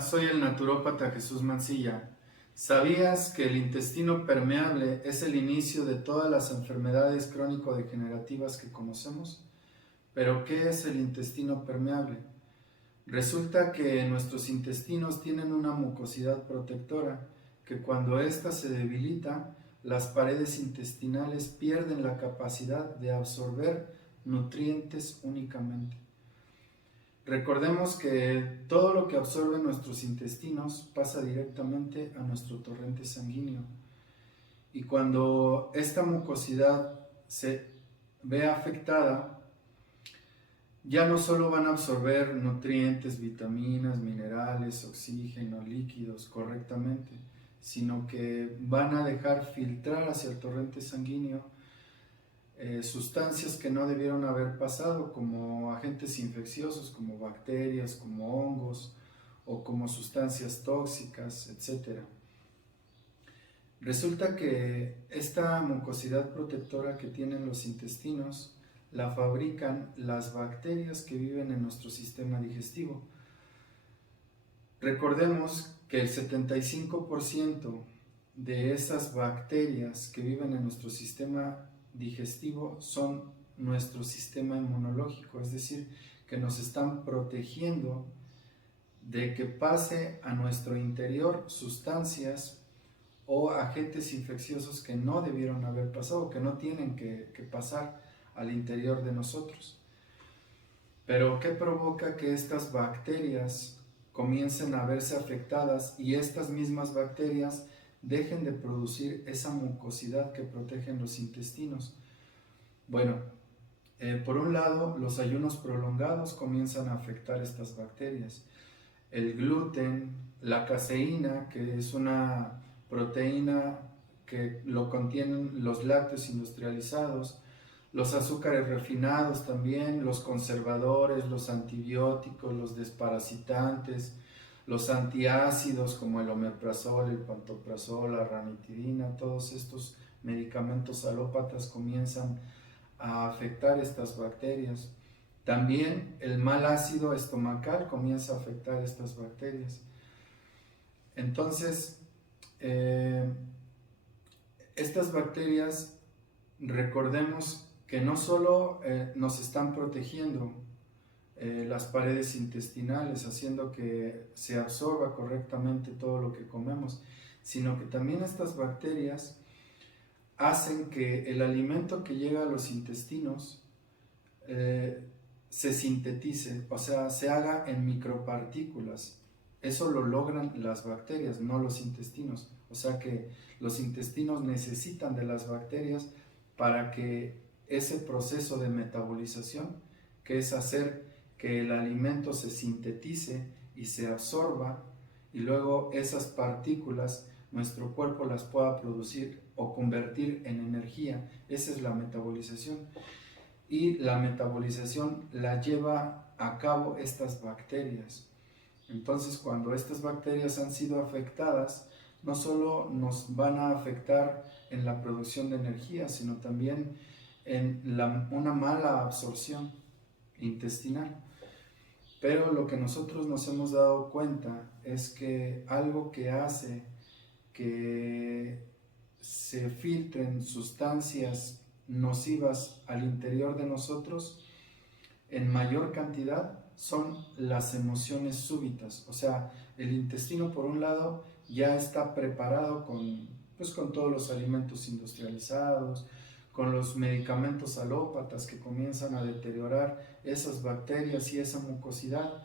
Hola, soy el naturópata Jesús Mancilla. ¿Sabías que el intestino permeable es el inicio de todas las enfermedades crónico-degenerativas que conocemos? ¿Pero qué es el intestino permeable? Resulta que nuestros intestinos tienen una mucosidad protectora que cuando ésta se debilita, las paredes intestinales pierden la capacidad de absorber nutrientes únicamente. Recordemos que todo lo que absorben nuestros intestinos pasa directamente a nuestro torrente sanguíneo y cuando esta mucosidad se ve afectada, ya no solo van a absorber nutrientes, vitaminas, minerales, oxígeno, líquidos correctamente, sino que van a dejar filtrar hacia el torrente sanguíneo sustancias que no debieron haber pasado, como agentes infecciosos, como bacterias, como hongos o como sustancias tóxicas, etc. Resulta que esta mucosidad protectora que tienen los intestinos la fabrican las bacterias que viven en nuestro sistema digestivo. Recordemos que el 75% de esas bacterias que viven en nuestro sistema digestivo son nuestro sistema inmunológico, es decir, que nos están protegiendo de que pase a nuestro interior sustancias o agentes infecciosos que no debieron haber pasado, que no tienen que pasar al interior de nosotros. Pero ¿qué provoca que estas bacterias comiencen a verse afectadas y estas mismas bacterias dejen de producir esa mucosidad que protege los intestinos? Bueno, por un lado, los ayunos prolongados comienzan a afectar estas bacterias. El gluten, la caseína, que es una proteína que lo contienen los lácteos industrializados, los azúcares refinados también, los conservadores, los antibióticos, los desparasitantes, los antiácidos como el omeprazol, el pantoprazol, la ranitidina, todos estos medicamentos alópatas comienzan a afectar estas bacterias. También el mal ácido estomacal comienza a afectar estas bacterias. Entonces, estas bacterias, recordemos que no solo nos están protegiendo las paredes intestinales, haciendo que se absorba correctamente todo lo que comemos, sino que también estas bacterias hacen que el alimento que llega a los intestinos se sintetice, o sea, se haga en micropartículas. Eso lo logran las bacterias, no los intestinos. O sea que los intestinos necesitan de las bacterias para que ese proceso de metabolización, que es hacer que el alimento se sintetice y se absorba, y luego esas partículas nuestro cuerpo las pueda producir o convertir en energía. Esa es la metabolización. Y la metabolización la lleva a cabo estas bacterias. Entonces, cuando estas bacterias han sido afectadas, no solo nos van a afectar en la producción de energía, sino también en una mala absorción intestinal. Pero lo que nosotros nos hemos dado cuenta es que algo que hace que se filtren sustancias nocivas al interior de nosotros en mayor cantidad son las emociones súbitas. O sea, el intestino por un lado ya está preparado con todos los alimentos industrializados, con los medicamentos alópatas que comienzan a deteriorar esas bacterias y esa mucosidad,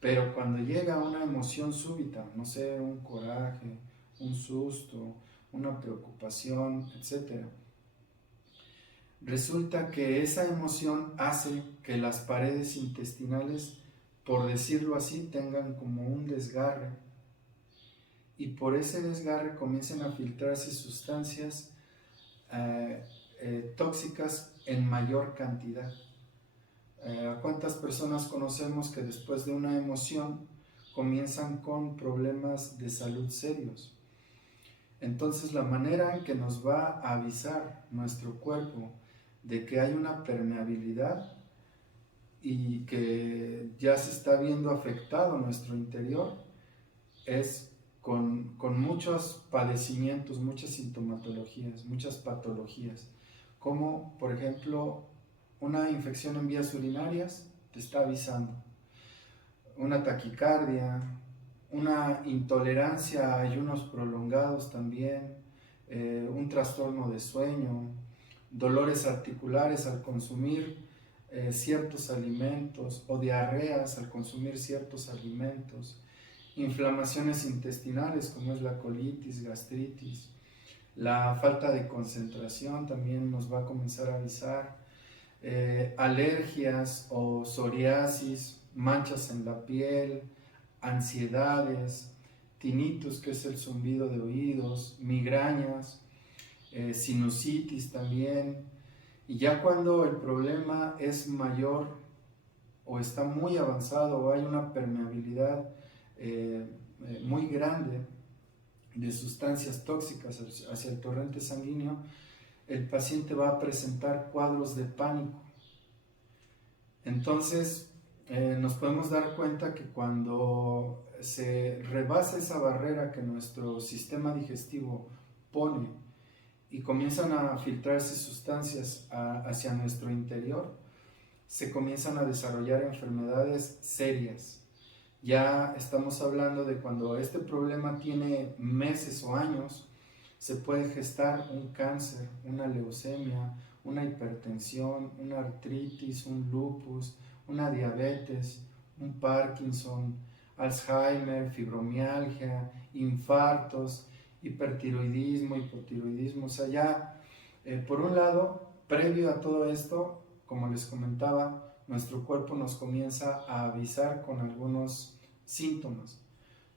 pero cuando llega una emoción súbita, no sé, un coraje, un susto, una preocupación, etc., resulta que esa emoción hace que las paredes intestinales, por decirlo así, tengan como un desgarre, y por ese desgarre comiencen a filtrarse sustancias tóxicas en mayor cantidad. ¿A cuántas personas conocemos que después de una emoción comienzan con problemas de salud serios? Entonces, la manera en que nos va a avisar nuestro cuerpo de que hay una permeabilidad y que ya se está viendo afectado nuestro interior es con muchos padecimientos, muchas sintomatologías, muchas patologías, como por ejemplo una infección en vías urinarias te está avisando, una taquicardia, una intolerancia a ayunos prolongados también, un trastorno de sueño, dolores articulares al consumir ciertos alimentos o diarreas al consumir ciertos alimentos, inflamaciones intestinales como es la colitis, gastritis, la falta de concentración también nos va a comenzar a avisar, alergias o psoriasis, manchas en la piel, ansiedades, tinnitus, que es el zumbido de oídos, migrañas, sinusitis también. Y ya cuando el problema es mayor o está muy avanzado o hay una permeabilidad muy grande de sustancias tóxicas hacia el torrente sanguíneo, el paciente va a presentar cuadros de pánico. Entonces, nos podemos dar cuenta que cuando se rebasa esa barrera que nuestro sistema digestivo pone y comienzan a filtrarse sustancias hacia nuestro interior, se comienzan a desarrollar enfermedades serias. Ya estamos hablando de cuando este problema tiene meses o años, se puede gestar un cáncer, una leucemia, una hipertensión, una artritis, un lupus, una diabetes, un Parkinson, Alzheimer, fibromialgia, infartos, hipertiroidismo, hipotiroidismo. O sea, ya por un lado, previo a todo esto, como les comentaba, nuestro cuerpo nos comienza a avisar con algunos síntomas,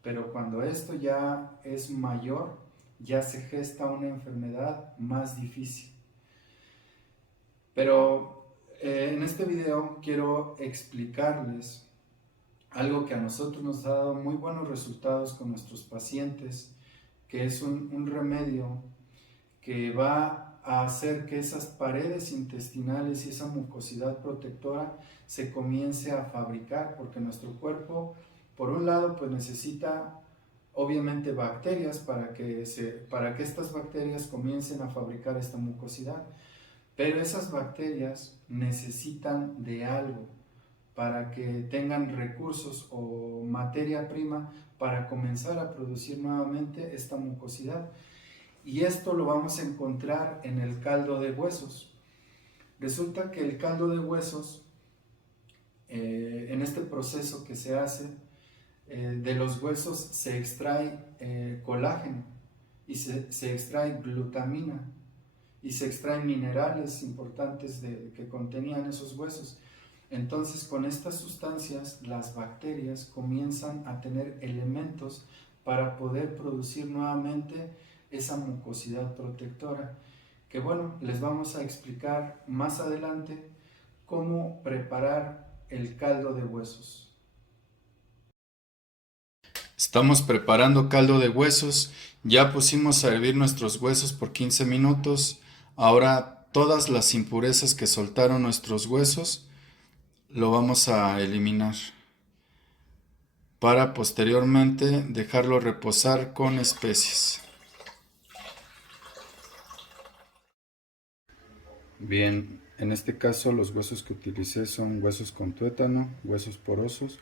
pero cuando esto ya es mayor, ya se gesta una enfermedad más difícil. Pero en este video quiero explicarles algo que a nosotros nos ha dado muy buenos resultados con nuestros pacientes, que es un remedio que va a hacer que esas paredes intestinales y esa mucosidad protectora se comience a fabricar, porque nuestro cuerpo, por un lado, pues necesita obviamente bacterias para que estas bacterias comiencen a fabricar esta mucosidad, pero esas bacterias necesitan de algo para que tengan recursos o materia prima para comenzar a producir nuevamente esta mucosidad. Y esto lo vamos a encontrar en el caldo de huesos. Resulta que el caldo de huesos, en este proceso que se hace, de los huesos se extrae colágeno y se extrae glutamina y se extraen minerales importantes que contenían esos huesos. Entonces, con estas sustancias, las bacterias comienzan a tener elementos para poder producir nuevamente esa mucosidad protectora, que bueno, les vamos a explicar más adelante cómo preparar el caldo de huesos. Estamos preparando caldo de huesos, ya pusimos a hervir nuestros huesos por 15 minutos, ahora todas las impurezas que soltaron nuestros huesos lo vamos a eliminar para posteriormente dejarlo reposar con especies. Bien, en este caso los huesos que utilicé son huesos con tuétano, huesos porosos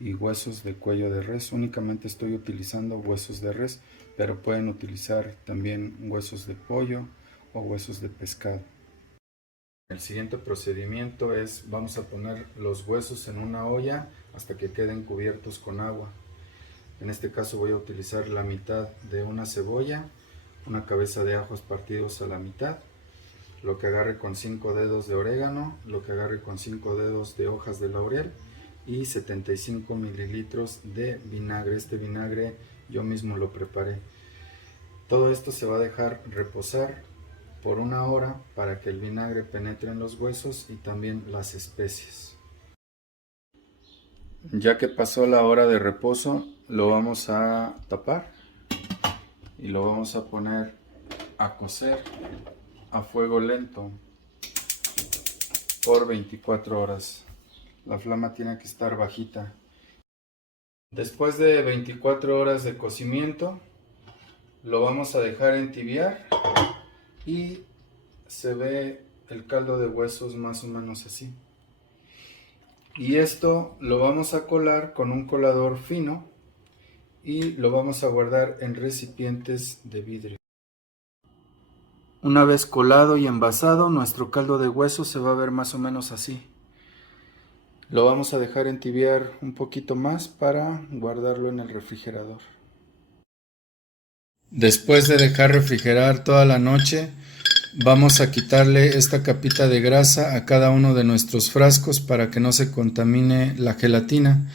y huesos de cuello de res. Únicamente estoy utilizando huesos de res, pero pueden utilizar también huesos de pollo o huesos de pescado. El siguiente procedimiento es, vamos a poner los huesos en una olla hasta que queden cubiertos con agua. En este caso voy a utilizar la mitad de una cebolla, una cabeza de ajos partidos a la mitad, lo que agarre con 5 dedos de orégano, lo que agarre con 5 dedos de hojas de laurel y 75 mililitros de vinagre. Este vinagre yo mismo lo preparé. Todo esto se va a dejar reposar por 1 hora para que el vinagre penetre en los huesos y también las especies. Ya que pasó la hora de reposo, lo vamos a tapar y lo vamos a poner a cocer a fuego lento por 24 horas. La flama tiene que estar bajita. Después de 24 horas de cocimiento, lo vamos a dejar entibiar y se ve el caldo de huesos más o menos así. Y esto lo vamos a colar con un colador fino y lo vamos a guardar en recipientes de vidrio. Una vez colado y envasado, nuestro caldo de hueso se va a ver más o menos así. Lo vamos a dejar entibiar un poquito más para guardarlo en el refrigerador. Después de dejar refrigerar toda la noche, vamos a quitarle esta capita de grasa a cada uno de nuestros frascos para que no se contamine la gelatina,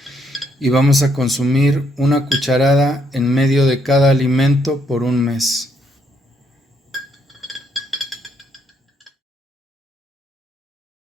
y vamos a consumir una cucharada en medio de cada alimento por un mes.